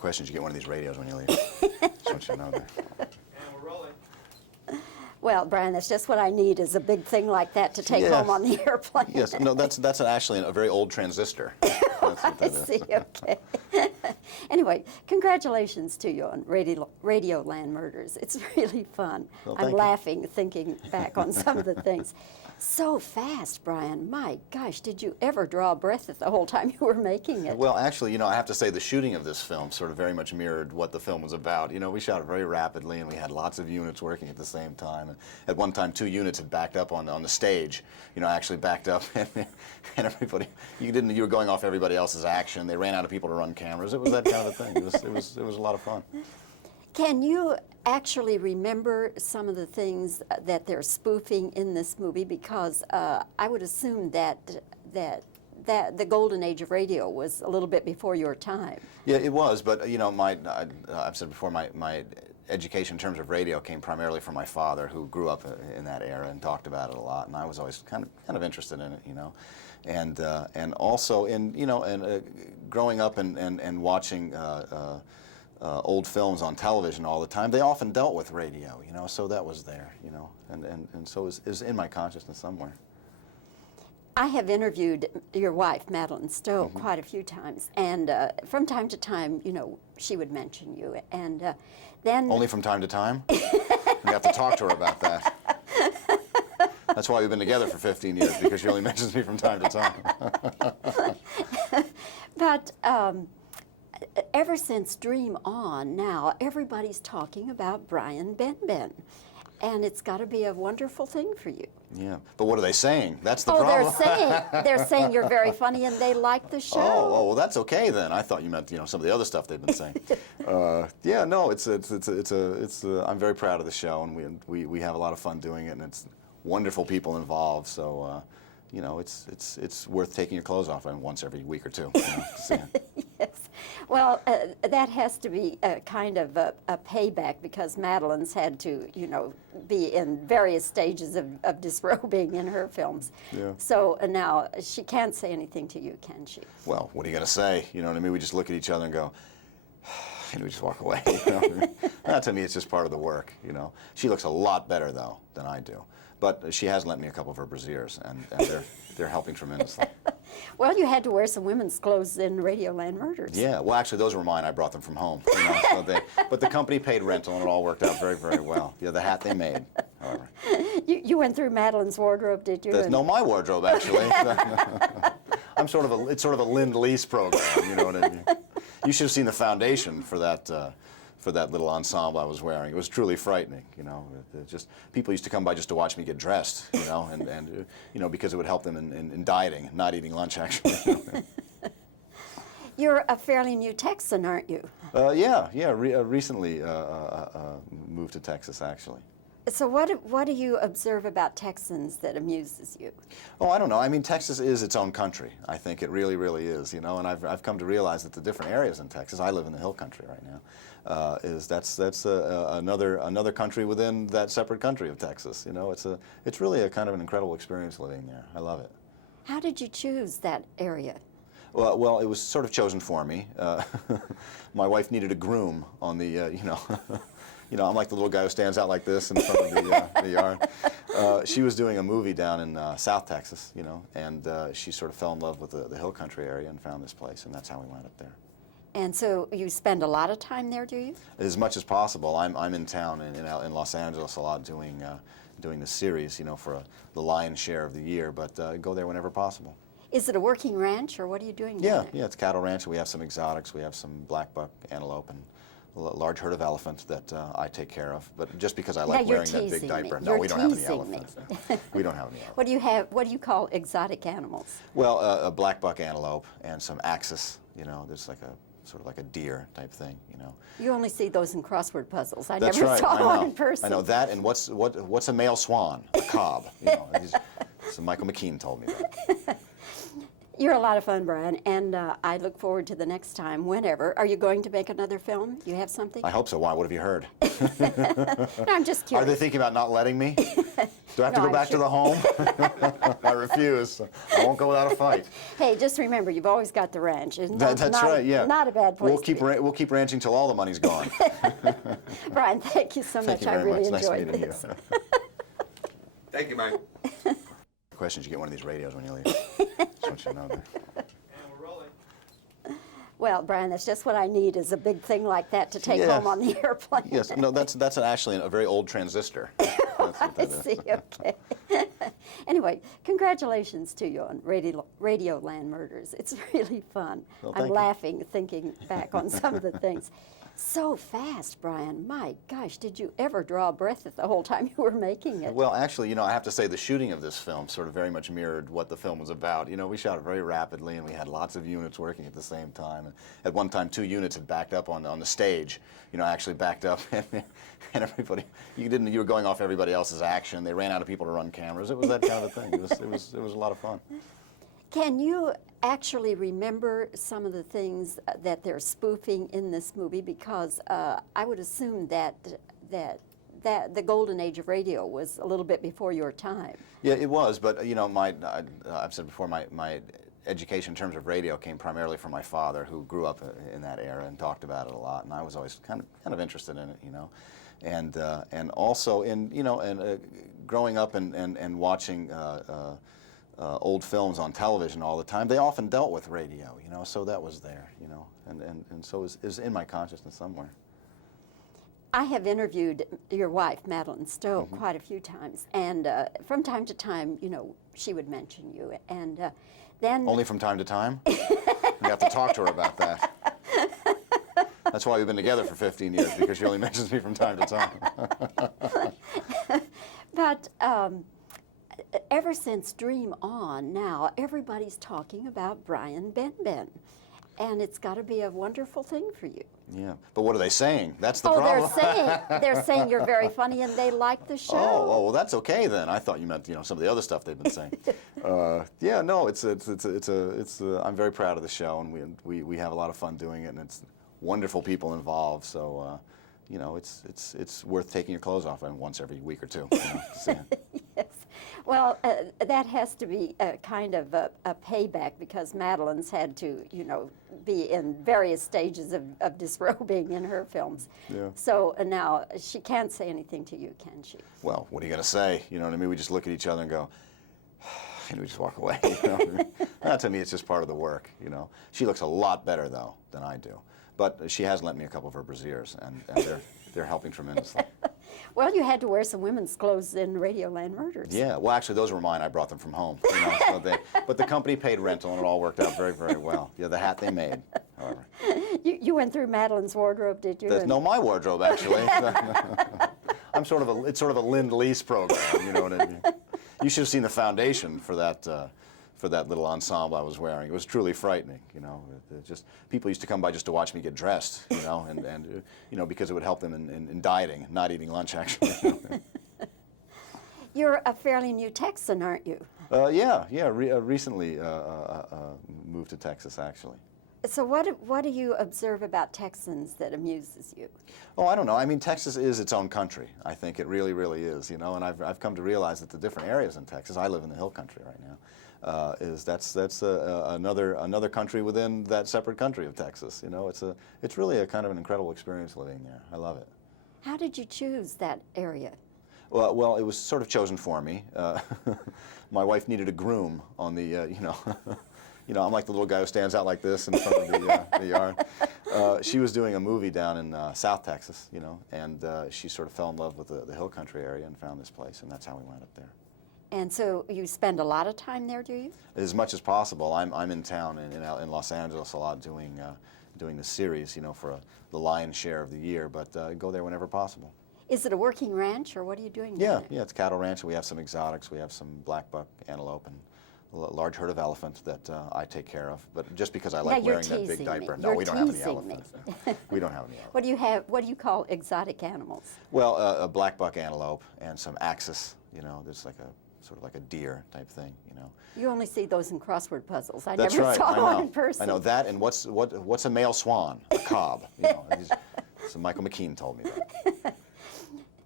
questions, you get one of these radios when you leave. Just want you to know that. And we're rolling. Well, Brian, that's just what I need, is a big thing like that to take home on the airplane. Yes, no, that's actually a very old transistor. That's what I that is. see, okay. Anyway, congratulations to you on Radioland Murders. It's really fun. Well, I'm thank you. laughing, thinking back on some of the things. So fast, Brian. My gosh, did you ever draw a breath the whole time you were making it? Well, actually, you know, I have to say the shooting of this film sort of very much mirrored what the film was about. You know, we shot it very rapidly, and we had lots of units working at the same time. And at one time, 2 units had backed up on the stage. You know, actually backed up, and everybody, you were going off everybody else's action. They ran out of people to run cameras. It was that kind of a thing. It was a lot of fun. Can you actually remember some of the things that they're spoofing in this movie? Because I would assume that the golden age of radio was a little bit before your time. Yeah, it was, but you know, I've said before, my education in terms of radio came primarily from my father, who grew up in that era and talked about it a lot, and I was always kind of interested in it, you know, and also in, you know, and growing up and watching old films on television all the time, they often dealt with radio, you know, so that was there, you know, and so it was in my consciousness somewhere. I have interviewed your wife, Madeline Stowe, quite a few times, and from time to time, you know, she would mention you, and then... Only from time to time? We have to talk to her about that. That's why we've been together for 15 years, because she only mentions me from time to time. But ever since Dream On, now everybody's talking about Brian Benben, and it's got to be a wonderful thing for you. Yeah, but what are they saying? That's the problem. They're saying you're very funny and they like the show. Oh, well, that's okay then. I thought you meant, you know, some of the other stuff they've been saying. Yeah, no, I'm very proud of the show, and we have a lot of fun doing it, and it's wonderful people involved. So, you know, it's worth taking your clothes off once every week or two. You know, to see it. Yes. Well, that has to be kind of a payback, because Madeline's had to, you know, be in various stages of disrobing in her films. Yeah. So now she can't say anything to you, can she? Well, what are you going to say? You know what I mean? We just look at each other and go, and we just walk away. You know? That, to me, it's just part of the work, you know. She looks a lot better, though, than I do. But she has lent me a couple of her brasiers, and they're helping tremendously. Well, you had to wear some women's clothes in Radioland Murders. Yeah, well, actually, those were mine. I brought them from home. You know, so but the company paid rental, and it all worked out very, very well. Yeah, the hat they made, however. You went through Madeline's wardrobe, did you? No, my wardrobe, actually. It's sort of a Lend-Lease program, you know what I mean? You should have seen the foundation for that little ensemble I was wearing. It was truly frightening, you know. Just people used to come by just to watch me get dressed, you know, and you know, because it would help them in dieting, not eating lunch, actually. You're a fairly new Texan, aren't you? Recently moved to Texas, actually. So what do you observe about Texans that amuses you? Oh, I don't know. I mean, Texas is its own country. I think it really, really is, you know, and I've come to realize that the different areas in Texas, I live in the hill country right now, that's another country within that separate country of Texas, you know. It's really a kind of an incredible experience living there. I love it. How did you choose that area? Well, it was sort of chosen for me. My wife needed a groom on the, you know, you know, I'm like the little guy who stands out like this in front of the yard. She was doing a movie down in South Texas, you know, and she sort of fell in love with the hill country area and found this place, and that's how we wound up there. And so you spend a lot of time there, do you? As much as possible. I'm in town in Los Angeles a lot doing the series, you know, for the lion's share of the year, but go there whenever possible. Is it a working ranch, or what are you doing down there? Yeah, it's a cattle ranch. We have some exotics. We have some black buck, antelope, and a large herd of elephant that I take care of. But just because I like wearing that big diaper. No, we don't have any elephants. We don't have any elephants. What do you have? What do you call exotic animals? Well, a black buck antelope and some axis. You know, there's like sort of like a deer type thing. You know. You only see those in crossword puzzles. I That's never right. saw I know. one in person. I know that. And what's a male swan? A cob. You know. So Michael McKean told me that. You're a lot of fun, Brian, and I look forward to the next time, whenever. Are you going to make another film? You have something? I hope so. Why? What have you heard? No, I'm just curious. Are they thinking about not letting me? Do I have to No, go I'm back to sure. the home? I refuse. I won't go without a fight. Hey, just remember, you've always got the ranch. It's That's not, right, yeah. Not a bad place to be. We'll keep ranching till all the money's gone. Brian, thank you so Thank much. you I very really much. Nice enjoyed meeting this. you. Thank you, Mike. Questions, you get one of these radios when you leave. Just want you to know that. And we're rolling. Well, Brian, that's just what I need is a big thing like that to take Yeah. home on the airplane. Yes, no, that's actually a very old transistor. That's what I that is. see, okay. Anyway, congratulations to you on Radioland Murders. It's really fun. Well, I'm thank you. laughing thinking back on some of the things. So fast, Brian. My gosh, did you ever draw a breath the whole time you were making it? Well, actually, you know, I have to say the shooting of this film sort of very much mirrored what the film was about. You know, we shot it very rapidly, and we had lots of units working at the same time. And at one time, 2 units had backed up on the stage. You know, actually backed up, and everybody, you were going off everybody else's action. They ran out of people to run cameras. It was that kind of a thing. It was a lot of fun. Can you actually remember some of the things that they're spoofing in this movie? Because I would assume that the golden age of radio was a little bit before your time. Yeah, it was, but you know, I've said before, my education in terms of radio came primarily from my father, who grew up in that era and talked about it a lot, and I was always kind of interested in it, you know, and also in, you know, and growing up and watching old films on television all the time, they often dealt with radio, you know, so that was there, you know, and so it was in my consciousness somewhere. I have interviewed your wife, Madeline Stowe, Mm-hmm. quite a few times, and from time to time, you know, she would mention you, and then... Only from time to time? You have to talk to her about that. That's why we've been together for 15 years, because she only mentions me from time to time. But ever since Dream On, now everybody's talking about Brian Benben, and it's got to be a wonderful thing for you. Yeah, but what are they saying? That's the Oh, problem. they're saying you're very funny and they like the show. Oh, well, that's okay then. I thought you meant, you know, some of the other stuff they've been saying. Yeah, no, I'm very proud of the show, and we have a lot of fun doing it, and it's wonderful people involved. So, you know, it's worth taking your clothes off once every week or two. You know, to see it. Yes. Well, that has to be a kind of a payback, because Madeline's had to, you know, be in various stages of disrobing in her films. Yeah. So now she can't say anything to you, can she? Well, what are you going to say? You know what I mean? We just look at each other and go, and we just walk away. You know what I mean? To me, it's just part of the work, you know. She looks a lot better, though, than I do. But she has lent me a couple of her brassieres, and they're helping tremendously. Well, you had to wear some women's clothes in Radioland Murders. Yeah, well, actually, those were mine. I brought them from home. You know, but the company paid rental, and it all worked out very, very well. Yeah, the hat they made, however. You went through Madeline's wardrobe, did you? That's no, my wardrobe, actually. It's sort of a Lend-Lease program, you know what I mean? You should have seen the foundation for that little ensemble I was wearing. It was truly frightening, you know. Just people used to come by just to watch me get dressed, you know, and you know, because it would help them in dieting, not eating lunch, actually. You're a fairly new Texan, aren't you? Recently moved to Texas, actually. So what do you observe about Texans that amuses you? Oh, I don't know. I mean, Texas is its own country. I think it really, really is, you know, and I've come to realize that the different areas in Texas, I live in the hill country right now, that's another country within that separate country of Texas. You know, it's really a kind of an incredible experience living there. I love it. How did you choose that area? Well, it was sort of chosen for me. My wife needed a groom on the, you know, you know, I'm like the little guy who stands out like this in front of the yard. She was doing a movie down in South Texas, you know, and she sort of fell in love with the hill country area and found this place, and that's how we wound up there. And so you spend a lot of time there, do you? As much as possible. I'm in town in Los Angeles a lot doing the series, you know, for the lion's share of the year, but go there whenever possible. Is it a working ranch, or what are you doing Yeah, down there? yeah, it's a cattle ranch. We have some exotics. We have some black buck, antelope, and a large herd of elephant that I take care of. But just because I like you're wearing that big teasing diaper. me. No, You're we don't have any teasing elephants. We don't have any elephants. What do you have? What do you call exotic animals? Well, a black buck antelope and some axis. You know, there's like a sort of like a deer type thing. You know. You only see those in crossword puzzles. I That's never right. saw I know. one in person. I know that. And what's a male swan? A cob. You know. So Michael McKean told me that.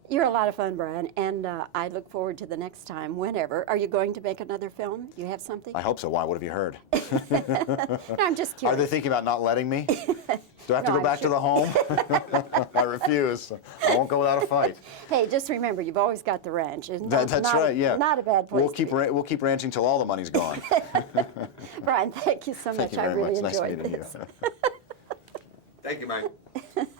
You're a lot of fun, Brian, and I look forward to the next time, whenever. Are you going to make another film? You have something? I hope so. Why? What have you heard? No, I'm just Are curious. they thinking about not letting me? Do I have to No, go I'm back to the home? I refuse. I won't go without a fight. Hey, just remember, you've always got the ranch. It's That's not, right. Yeah. Not a bad place. We'll keep ranching till all the money's gone. Brian, thank you so Thank much. you I very really much. Nice enjoyed meeting this. you. Thank you, Mike.